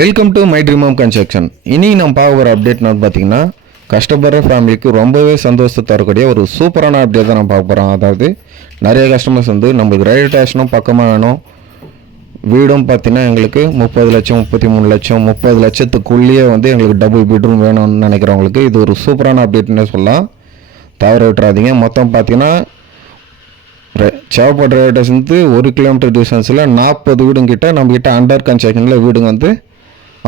Welcome to my dream home construction இனி நம்ம பார்க்க போகிற அப்டேட் நான் பார்த்தீங்கன்னா கஷ்டப்படுற ஃபேமிலிக்கு ரொம்பவே சந்தோஷத்தை தரக்கூடிய ஒரு சூப்பரான அப்டேட் தான் நம்ம பார்க்க போகிறோம் அதாவது நிறைய கஸ்டமர்ஸ் வந்து நம்மளுக்கு ரயில் டேஷனும் பக்கமாக வேணும். வீடும் பார்த்தீங்கன்னா எங்களுக்கு முப்பது லட்சம் முப்பத்தி மூணு லட்சம் முப்பது லட்சத்துக்குள்ளேயே வந்து எங்களுக்கு டபுள் பெட்ரூம் வேணும்னு நினைக்கிறவங்களுக்கு இது ஒரு சூப்பரான அப்டேட்னே சொல்லலாம். தவற விட்டுறாதீங்க. மொத்தம் பார்த்தீங்கன்னா ர- சேவப்பட்டு ரயில்வே ஒரு கிலோமீட்டர் டிஸ்டன்ஸில் நாற்பது வீடுங்கிட்ட நம்மக்கிட்ட அண்டர் கன்ஸ்ட்ரக்ஷனில் வீடுங்க வந்து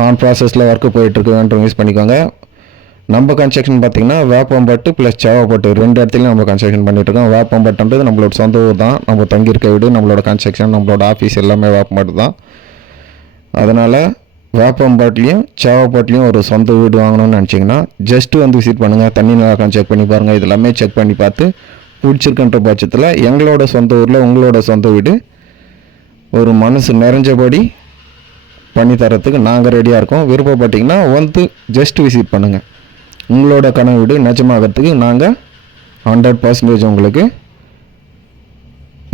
ஆன் ப்ராசஸில் ஒர்க்கு போயிட்டுருக்கு வேணும் யூஸ் பண்ணிக்கோங்க. நம்ம கன்ஸ்ட்ரக்ஷன் பார்த்திங்கன்னா வேப்பம்பட்டு ப்ளஸ் சேவப்பட்டு ரெண்டு இடத்துலையும் நம்ம கன்ஸ்ட்ரக்ஷன் பண்ணிகிட்ருக்கோம் இருக்கோம் வேப்பம்பட்டுன்றது நம்மளோட சொந்த ஊர் தான். நம்ம தங்கியிருக்க வீடு நம்மளோட கன்ஸ்ட்ரக்ஷன் நம்மளோட ஆஃபீஸ் எல்லாமே வேப்பம்பட்டு தான். அதனால் வேப்பம்பாட்லேயும் சேவப்பாட்லேயும் ஒரு சொந்த வீடு வாங்கணும்னு நினச்சிங்கன்னா ஜஸ்ட்டு வந்து விசிட் பண்ணுங்கள் தண்ணி நல்லா செக் பண்ணி பாருங்கள் இதெல்லாமே செக் பண்ணி பார்த்து பிடிச்சிருக்குன்ற பட்சத்தில் எங்களோட சொந்த ஊரில் உங்களோட சொந்த வீடு. ஒரு மனசு நிறைஞ்சபடி பண்ணி தரத்துக்கு நாங்கள் ரெடியாக இருக்கோம். விருப்பப்பட்டிங்கன்னா வந்து ஜஸ்ட் விசிட் பண்ணுங்கள் உங்களோட கனவு வீடு நிஜமாகறதுக்கு நாங்கள் ஹண்ட்ரட் பர்சன்டேஜ் உங்களுக்கு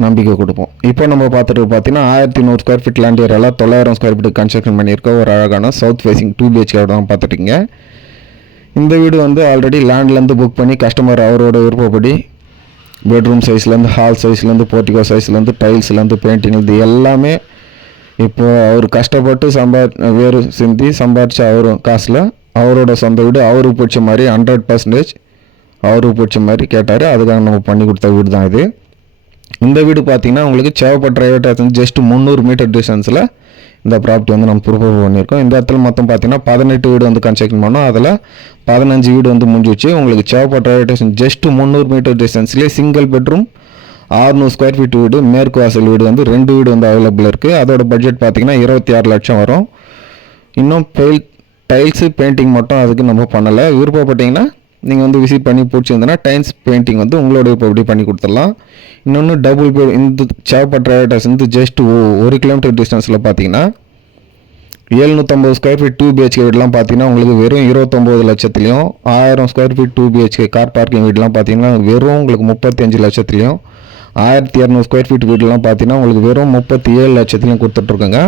நம்பிக்கை கொடுப்போம். இப்போ நம்ம பார்த்துட்டு பார்த்தீங்கன்னா ஆயிரத்தி நூறு ஸ்கொயர் ஃபீட் லேண்ட் ஏரியாவில் தொள்ளாயிரம் ஸ்கொயர் ஃபீட் கன்ஸ்ட்ரக்ஷன் பண்ணியிருக்கோம் ஒரு அழகான சவுத் ஃபேசிங் டூ பிஹெச்கே தான் பார்த்துட்டீங்க. இந்த வீடு வந்து ஆல்ரெடி லேண்ட்லேருந்து புக் பண்ணி கஸ்டமர் அவரோட விருப்பப்படி பெட்ரூம் சைஸ்லேருந்து ஹால் சைஸ்லேருந்து போர்ட்டிகோ சைஸ்லேருந்து டைல்ஸ்லேருந்து பெயிண்டிங்லேருந்து எல்லாமே இப்போ அவர் கஷ்டப்பட்டு சம்பா வேறு சிந்தி சம்பாதிச்ச அவரும் காசில் அவரோட சொந்த வீடு அவருக்கு பிடிச்ச மாதிரி ஹண்ட்ரட் பர்சன்டேஜ் அவருக்கு பிடிச்ச மாதிரி கேட்டார். அதுக்காக நம்ம பண்ணி கொடுத்த வீடு தான் இது. இந்த வீடு பார்த்தீங்கன்னா உங்களுக்கு சேவப்பட்ட ரயில்வே ஸ்டேஷன் ஜஸ்ட் முந்நூறு மீட்டர் டிஸ்டன்ஸில் இந்த ப்ராப்பர்ட்டி வந்து நம்ம ப்ரிப்பேர் பண்ணியிருக்கோம். இந்த இடத்துல மொத்தம் பார்த்தீங்கன்னா பதினெட்டு வீடு வந்து கன்ஸ்ட்ரக்ஷன் பண்ணோம். அதில் பதினஞ்சு வீடு வந்து முடிஞ்சிச்சு. உங்களுக்கு சேவப்பட்ட ரயில்வே ஸ்டேஷன் ஜஸ்ட் முந்நூறு மீட்டர் டிஸ்டன்ஸ்லேயே சிங்கிள் பெட்ரூம் ஆறுநூறு ஸ்கொயர் ஃபீட் வீடு மேற்கு வாசல் வீடு வந்து ரெண்டு வீடு வந்து அவைலபிள் இருக்குது அதோட பட்ஜெட் பார்த்தீங்கன்னா இருபத்தி ஆறு லட்சம் வரும். இன்னும் பெயில் டைல்ஸு பெயிண்டிங் மட்டும் அதுக்கு நம்ம பண்ணலை. விருப்பப்பட்டிங்கன்னா நீங்கள் வந்து விசிட் பண்ணி பிடிச்சிருந்தனா டைல்ஸ் பெயிண்டிங் வந்து உங்களோட இப்படி பண்ணி கொடுத்துடலாம். இன்னொன்று டபுள் பெட் இந்த சேவப்பட்ட ரேட்டர்ஸ் வந்து ஜஸ்ட் ஒரு கிலோமீட்டர் டிஸ்டன்ஸில் பார்த்தீங்கன்னா ஏழ்நூற்றம்பது ஸ்கொயர் ஃபீட் டூ பிஹெச்கே வீடெலாம் பார்த்தீங்கன்னா உங்களுக்கு வெறும் இருபத்தொம்போது லட்சத்துலையும் ஆயிரம் square feet two BHK car parking வீடெலாம் பார்த்தீங்கன்னா வெறும் உங்களுக்கு முப்பத்தஞ்சு லட்சத்துலையும் ஆயிரத்தி இரநூறு ஸ்கொயர் ஃபீட் வீடெலாம் பார்த்தீங்கன்னா உங்களுக்கு வெறும் முப்பத்தி ஏழு லட்சத்துலையும் கொடுத்துட்ருக்கோங்க.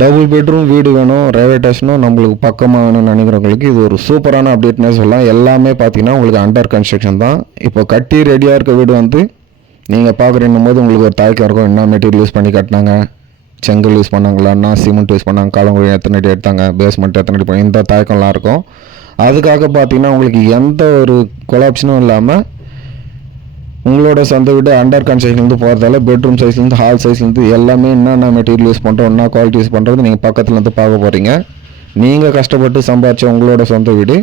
டபுள் பெட்ரூம் வீடு வேணும் ரயில்வே ஸ்டேஷனும் நம்மளுக்கு பக்கமாக வேணும்னு நினைக்கிறவங்களுக்கு இது ஒரு சூப்பரான அப்டேட்னே சொல்லலாம். எல்லாமே பார்த்தீங்கன்னா உங்களுக்கு அண்டர் கன்ஸ்ட்ரக்ஷன் தான். இப்போ கட்டி ரெடியாக இருக்க வீடு வந்து நீங்கள் பார்க்குறீங்கும் போது உங்களுக்கு ஒரு தாய்க்கம் இருக்கும் என்ன மெட்டீரியல் யூஸ் பண்ணி கட்டினாங்க. செங்கல் யூஸ் பண்ணாங்களா என்ன சிமெண்ட் யூஸ் பண்ணாங்க காலங்குழி எத்தனை அடி எடுத்தாங்க பேஸ்மெண்ட் எத்தனை அடி பண்ணி இந்த தாய்க்கம்லாம் இருக்கும். அதுக்காக பார்த்தீங்கன்னா உங்களுக்கு எந்த ஒரு கொலாப்ஷனும் இல்லாமல் உங்களோட சொந்த வீடு அண்டர் கன்ஸ்ட்ரக்ஷன்லேருந்து போகிறதால பெட்ரூம் சைஸ்லேருந்து ஹால் சைஸ்லேருந்து எல்லாமே என்னென்ன மெட்டீரியல் யூஸ் பண்ணுறோம் என்ன குவாலிட்டி யூஸ் பண்ணுறது நீங்கள் பக்கத்துலேருந்து பார்க்க போகிறீங்க நீங்கள் கஷ்டப்பட்டு சம்பாதிச்ச உங்களோட சொந்த வீடு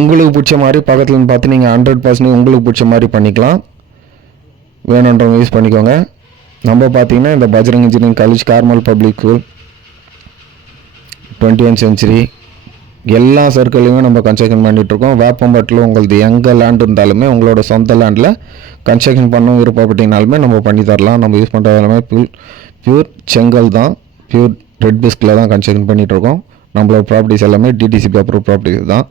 உங்களுக்கு பிடிச்ச மாதிரி பக்கத்துலேருந்து பார்த்து நீங்கள் ஹண்ட்ரட் பர்சன்ட் உங்களுக்கு பிடிச்ச மாதிரி பண்ணிக்கலாம். வேணுன்றவங்க யூஸ் பண்ணிக்கோங்க. நம்ம பார்த்தீங்கன்னா இந்த Bajrang engineering college Carmel public school twenty one century எல்லா சர்க்கிளையுமே நம்ம கன்ஸ்ட்ரக்ஷன் பண்ணிகிட்ருக்கோம் வேப்பம்பட்டில் உங்களது எங்கே லேண்ட் இருந்தாலுமே உங்களோட சொந்த லேண்டில் கன்ஸ்ட்ரக்ஷன் பண்ண விருப்பப்பட்டீங்கனாலுமே நம்ம பண்ணி தரலாம். நம்ம யூஸ் பண்ணுறது எல்லாமே பியூர் பியூர் செங்கல் தான். பியூர் ரெட் பிஸ்கில் தான் கன்ஸ்ட்ரக்ஷன் பண்ணிகிட்ருக்கோம் நம்மளோட ப்ராப்பர்ட்டிஸ் எல்லாமே டிடிசிபி அப்ரூவ் ப்ராப்பர்ட்டிஸ் தான்.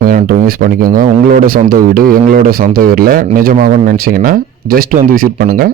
வேணுன்ட்டு யூஸ் பண்ணிக்கோங்க. உங்களோட சொந்த வீடு எங்களோட சொந்த வீட்டில் நிஜமாகன்னு நினச்சிங்கன்னா ஜஸ்ட் வந்து விசிட் பண்ணுங்கள்